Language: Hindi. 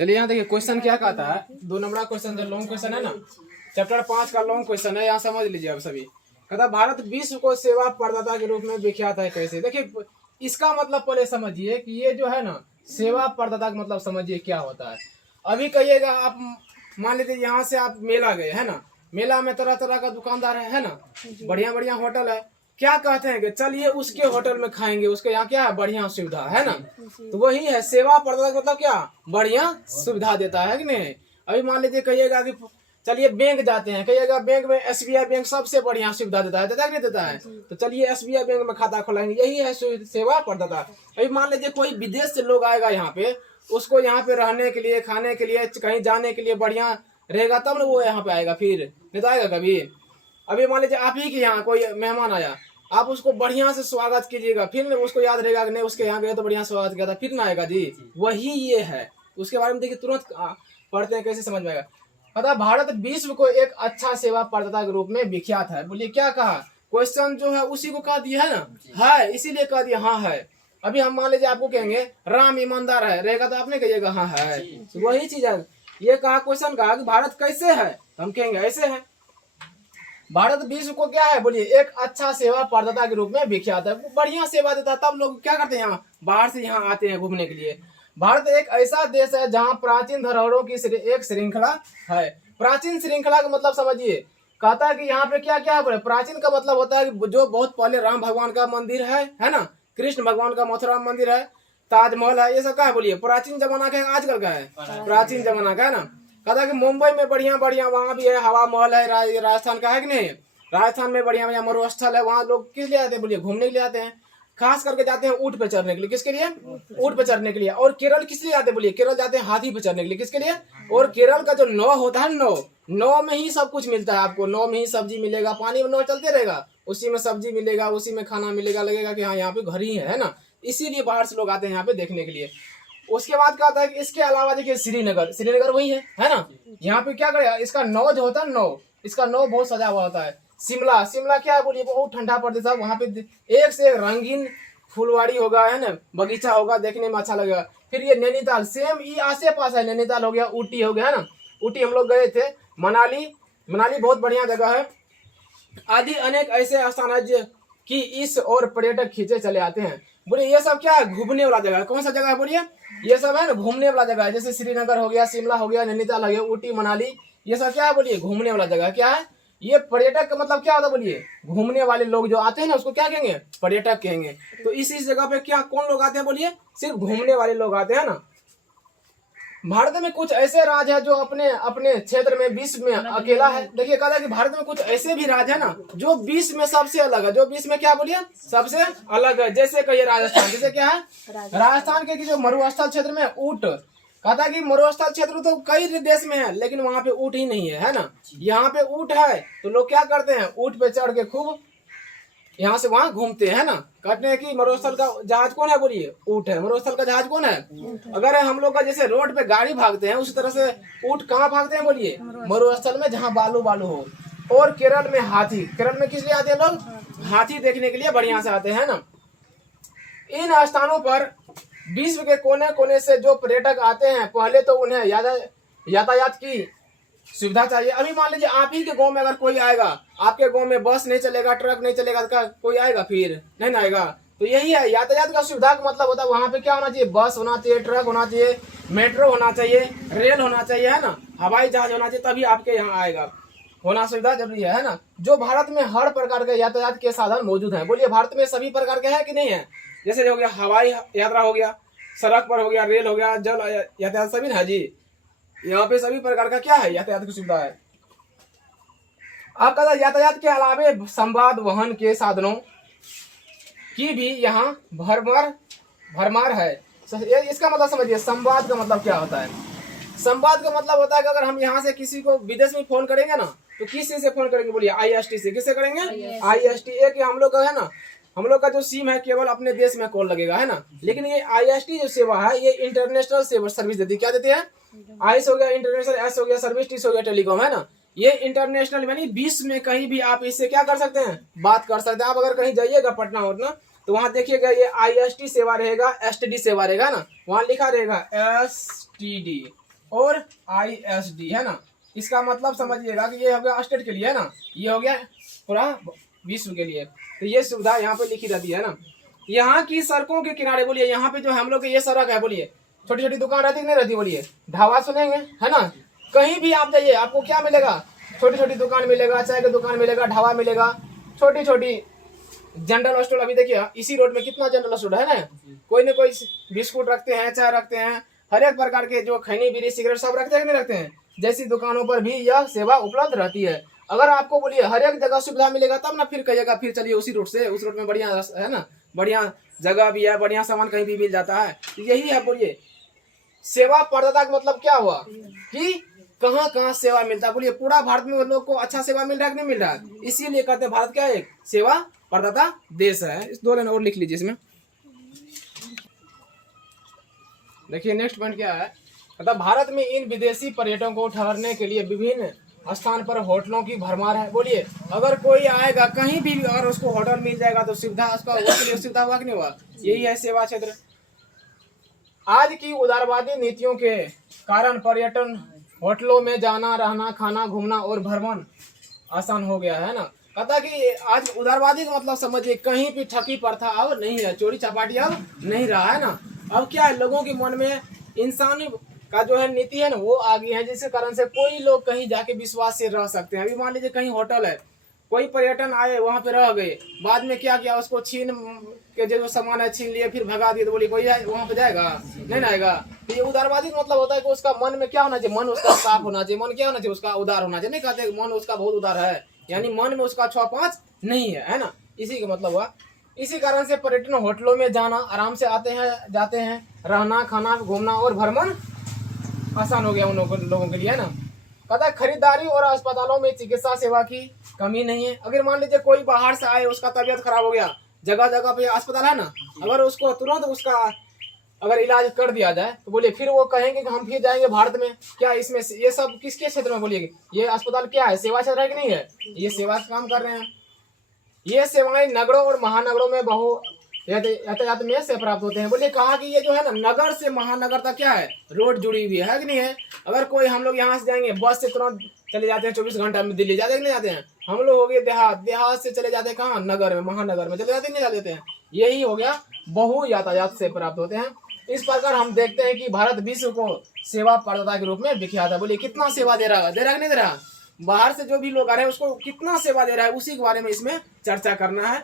चलिए यहाँ देखिए क्वेश्चन क्या कहता है, 2 नंबर क्वेश्चन जो लॉन्ग क्वेश्चन है ना, चैप्टर 5 का लॉन्ग क्वेश्चन है। यहाँ समझ लीजिए अब सभी। कहता भारत विश्व को सेवा प्रदाता के रूप में विख्यात है कैसे। देखिए इसका मतलब पहले समझिए कि ये जो है ना सेवा प्रदाता का मतलब समझिए क्या होता है। अभी कहिएगा आप, मान लीजिए यहाँ से आप मेला गए है ना, मेला में तरह तरह का दुकानदार है ना, बढ़िया बढ़िया होटल है, क्या कहते हैं कि चलिए उसके होटल में खाएंगे, उसके यहाँ क्या है बढ़िया सुविधा है ना। तो वही है सेवा प्रदाता मतलब क्या, बढ़िया सुविधा देता है कि नहीं। अभी मान लीजिए कहिएगा कि चलिए बैंक जाते हैं, कहिएगा बैंक में SBI बैंक सबसे बढ़िया सुविधा देता है कि नहीं देता है। तो चलिए SBI बैंक में खाता खोलेंगे, यही है सेवा प्रदाता। अभी मान लीजिए कोई विदेश से लोग आएगा यहाँ पे, उसको यहाँ पे रहने के लिए, खाने के लिए, कहीं जाने के लिए बढ़िया रहेगा तब ना वो यहाँ पे आएगा, फिर नहीं तो आएगा कभी। अभी मान लीजिए आप ही के यहाँ कोई मेहमान आया, आप उसको बढ़िया से स्वागत कीजिएगा, फिर उसको याद रहेगा कि नहीं उसके यहाँ गए तो बढ़िया स्वागत किया था, फिर ना आएगा जी। वही ये है, उसके बारे में देखिए तुरंत पढ़ते हैं कैसे समझ में आएगा। पता भारत विश्व को एक अच्छा सेवा प्रदाता के रूप में विख्यात है। बोलिए क्या कहा, क्वेश्चन जो है उसी को कह दिया है ना, है इसीलिए कह दिया हाँ है। अभी हम मान लीजिए आपको कहेंगे राम ईमानदार है, रहेगा तो आपने कहिएगा हाँ है, वही चीज है। ये कहा क्वेश्चन कहा कि भारत कैसे है, हम कहेंगे ऐसे है। भारत विश्व को क्या है, बोलिए एक अच्छा सेवा प्रदाता के रूप में विख्यात है, बढ़िया सेवा देता है, तब लोग क्या करते हैं यहाँ बाहर से यहाँ आते हैं घूमने के लिए। भारत एक ऐसा देश है जहाँ प्राचीन धरोहरों की एक श्रृंखला है। प्राचीन श्रृंखला का मतलब समझिए, कहता है कि यहाँ पे क्या क्या है। प्राचीन का मतलब होता है कि जो बहुत पहले राम भगवान का मंदिर है ना, कृष्ण भगवान का मथुरा मंदिर है, ताजमहल है, ये सब का है। बोलिए प्राचीन जमाना का है आजकल का है, प्राचीन जमाना का है ना। कहता कि मुंबई में बढ़िया बढ़िया वहाँ भी है, हवा महल है, राजस्थान का है कि नहीं, राजस्थान में बढ़िया बढ़िया मरुस्थल है, वहाँ लोग किस लिए आते हैं, बोलिए घूमने के लिए आते हैं। खास करके जाते हैं ऊँट पे चढ़ने के लिए, किसके लिए, ऊँट पे चढ़ने के लिए। और केरल किस लिए आते हैं, बोलिए केरल जाते हैं हाथी पे चढ़ने के लिए, किसके लिए। और केरल का जो नौ होता है, नौ में ही सब कुछ मिलता है आपको, नौ में ही सब्जी मिलेगा, पानी में नौ चलते रहेगा, उसी में सब्जी मिलेगा, उसी में खाना मिलेगा, लगेगा कि हाँ यहाँ पे घर ही है ना। इसीलिए बाहर से लोग आते हैं यहाँ पे देखने के लिए। उसके बाद क्या होता है कि इसके अलावा देखिए श्रीनगर वही है ना। यहाँ पे क्या करेगा, इसका नौ जो होता है, नौ इसका नौ बहुत सजा हुआ होता है। शिमला क्या है, बोलिए बहुत ठंडा प्रदेश है, वहाँ पे एक से एक रंगीन फुलवाड़ी होगा है ना, बगीचा होगा, देखने में अच्छा लगेगा। फिर ये नैनीताल सेम ये आसे पास है, नैनीताल हो गया, ऊटी हो गया है ना, ऊटी हम लोग गए थे, मनाली बहुत बढ़िया जगह है, आदि अनेक ऐसे स्थान है कि इस और पर्यटक खींचे चले आते हैं। बोलिए ये सब क्या है, घूमने वाला जगह है। कौन सा जगह है, बोलिए ये सब है ना घूमने वाला जगह है। जैसे श्रीनगर हो गया, शिमला हो गया, नैनीताल हो गया, ऊटी, मनाली, ये सब क्या है, बोलिए घूमने वाला जगह क्या है। ये पर्यटक का मतलब क्या होता है, बोलिए घूमने वाले लोग जो आते हैं ना उसको क्या कहेंगे, पर्यटक कहेंगे। तो इस जगह पे क्या कौन लोग आते हैं, बोलिए सिर्फ घूमने वाले लोग आते हैं ना। भारत में कुछ ऐसे राज्य है जो अपने अपने क्षेत्र में विश्व में अकेला है। देखिए कहता है कि भारत में कुछ ऐसे भी राज्य है ना जो विश्व में सबसे अलग है, जो विश्व में क्या बोलिए सबसे अलग है। जैसे कहिए राजस्थान, जैसे क्या है राजस्थान के जो मरुस्थल क्षेत्र में ऊंट, कहता है कि मरुस्थल क्षेत्र तो कई देश में है लेकिन वहां पे ऊंट ही नहीं है ना। यहाँ पे ऊंट है तो लोग क्या करते हैं, ऊंट पे चढ़ के खूब यहाँ से वहां घूमते हैं ना। कहते हैं कि मरुस्थल का जहाज कौन है, बोलिए ऊंट है। मरुस्थल का जहाज कौन है, अगर हम लोग का जैसे रोड पे गाड़ी भागते हैं उसी तरह से ऊंट कहाँ भागते हैं, बोलिए मरुस्थल में, जहाँ बालू बालू हो। और केरल में हाथी, केरल में किस लिए आते हैं लोग, हाथी देखने के लिए बढ़िया से आते हैं ना। इन स्थानों पर विश्व के कोने कोने से जो पर्यटक आते हैं, पहले तो उन्हें यातायात की सुविधा चाहिए। अभी मान लीजिए आप ही के गांव में अगर कोई आएगा, आपके गांव में बस नहीं चलेगा, ट्रक नहीं चलेगा, कोई आएगा फिर नहीं ना आएगा। तो यही है यातायात का सुविधा का मतलब होता है वहां पे क्या होना चाहिए, बस होना चाहिए, ट्रक होना चाहिए, मेट्रो होना चाहिए, रेल होना चाहिए है ना, हवाई जहाज होना चाहिए, तभी आपके यहाँ आएगा। होना सुविधा जरूरी है ना। जो भारत में हर प्रकार के यातायात के साधन मौजूद है। बोलिए भारत में सभी प्रकार के है कि नहीं है। जैसे हो गया हवाई यात्रा हो गया, सड़क पर हो गया, रेल हो गया, जल यातायात सभी है जी। यहाँ पे सभी प्रकार का क्या है यातायात की सुविधा है। आपका यातायात के अलावे संवाद वहन के साधनों की भी यहाँ भरमार है। इसका मतलब समझिए संवाद का मतलब क्या होता है। संवाद का मतलब होता है कि अगर हम यहाँ से किसी को विदेश में फोन करेंगे ना तो किस चीज से फोन करेंगे, बोलिए IST से। किससे करेंगे, IST। एक हम लोग का है ना, हम लोग का जो सिम है केवल अपने देश में कॉल लगेगा है ना। लेकिन ये IST जो सेवा है ये इंटरनेशनल सर्विस देती है। क्या देती है, IS हो गया इंटरनेशनल, S हो गया सर्विस, T हो गया टेलीकॉम है ना। ये इंटरनेशनल यानी विश्व में कहीं भी आप इससे क्या कर सकते हैं, बात कर सकते हैं। आप अगर कहीं जाइएगा पटना और ना तो वहां देखिएगा ये IST सेवा रहेगा, STD सेवा रहेगा ना, वहां लिखा रहेगा STD और ISD, है ना। इसका मतलब समझिएगा कि ये हो गया स्टेट के लिए, है ना, ये हो गया पूरा विश्व के लिए। तो ये सुविधा यहाँ पे लिखी रहती है ना। यहाँ की सड़कों के किनारे, बोलिए यहाँ पे जो हम लोग की ये सड़क है, बोलिए छोटी छोटी दुकान रहती नहीं रहती, बोलिए ढाबा सुनेंगे, है ना। कहीं भी आप जाइए आपको क्या मिलेगा, छोटी छोटी दुकान मिलेगा, चाय का दुकान मिलेगा, ढाबा मिलेगा, छोटी छोटी जनरल स्टोर। अभी देखिए इसी रोड में कितना जनरल स्टोर है ना, कोई ना कोई बिस्कुट रखते हैं, चाय रखते हैं, हर एक प्रकार के जो खैनी बीड़ी सिगरेट सब रखते हैं कि नहीं रखते हैं। जैसी दुकानों पर भी यह सेवा उपलब्ध रहती है। अगर आपको बोलिए हर एक जगह सुविधा मिलेगा तब ना फिर कहिएगा फिर चलिए उसी रूट से, उस रूट में बढ़िया है ना, बढ़िया जगह भी है, बढ़िया सामान कहीं भी मिल जाता है। यही है, बोलिए सेवा प्रदाता का मतलब क्या हुआ कि कहाँ कहाँ सेवा मिलता है। बोलिए पूरा भारत में लोग को अच्छा सेवा मिल रहा है कि नहीं मिल रहा है, इसीलिए कहते हैं भारत क्या है, एक सेवा प्रदाता देश है। इस 2 लाइन और लिख लीजिए इसमें। देखिए नेक्स्ट पॉइंट क्या है, मतलब भारत में इन विदेशी पर्यटकों को ठहरने के लिए विभिन्न स्थान पर होटलों की भरमार है। बोलिए अगर कोई आएगा कहीं भी अगर उसको होटल मिल जाएगा तो सुविधा उसका सुविधा हुआ कि नहीं हुआ, यही है सेवा क्षेत्र। आज की उदारवादी नीतियों के कारण पर्यटन होटलों में जाना, रहना, खाना, घूमना और भ्रमण आसान हो गया है ना। कहता कि आज उदारवादी का मतलब समझिए कहीं भी ठगी प्रथा अब नहीं है, चोरी चपाटी अब नहीं रहा है ना। अब क्या है, लोगों के मन में इंसान का जो है नीति है ना वो आ गई है, जिसके कारण से कोई लोग कहीं जाके विश्वास से रह सकते हैं। अभी मान लीजिए कहीं होटल है, कोई पर्यटन आए वहां पे रह गए, बाद में क्या किया उसको छीन के जो सामान है छीन लिए फिर भगा दिए, तो बोलिए कोई वहां पे जाएगा नहीं ना आएगा। तो ये उदारवादी मतलब होता है कि उसका मन में क्या होना चाहिए, मन उसका साफ होना चाहिए, मन क्या होना चाहिए उसका उदार होना चाहिए। नहीं कहते मन उसका बहुत उदार है, यानी मन में उसका 6-5 नहीं है, है ना, इसी का मतलब हुआ। इसी कारण से पर्यटन होटलों में जाना, आराम से आते हैं जाते हैं, रहना, खाना, घूमना और भ्रमण आसान हो गया उन लोगों के लिए, है ना। कहता है खरीदारी और अस्पतालों में चिकित्सा सेवा की कमी नहीं है। अगर मान लीजिए कोई बाहर से आए, उसका तबीयत खराब हो गया, जगह जगह पे अस्पताल है ना, अगर उसको तुरंत उसका अगर इलाज कर दिया जाए तो बोलिए फिर वो कहेंगे कि हम फिर जाएंगे भारत में। क्या इसमें ये सब किसके क्षेत्र में, बोलिए ये अस्पताल क्या है, सेवा क्षेत्र है कि नहीं है, ये सेवा का काम कर रहे हैं। ये सेवाएं नगरों और महानगरों में बहु यातायात में से प्राप्त होते हैं। बोलिए कहा कि ये जो है ना नगर से महानगर तक क्या है, रोड जुड़ी हुई है कि नहीं है। अगर कोई हम लोग यहाँ से जाएंगे बस से तुरंत चले जाते हैं, 24 घंटा में दिल्ली जाते नहीं जाते हैं। हम लोग हो गए देहात, देहात से चले जाते हैं कहाँ, नगर में, महानगर में चले जाते नहीं जाते हैं। यही हो गया बहु यातायात से प्राप्त होते हैं। इस प्रकार हम देखते हैं कि भारत विश्व को सेवा प्रदाता के रूप में विख्यात है। बोलिए कितना सेवा दे रहा है, दे रहा है नहीं दे रहा, बाहर से जो भी लोग आ रहे हैं उसको कितना सेवा दे रहा है, उसी के बारे में इसमें चर्चा करना है।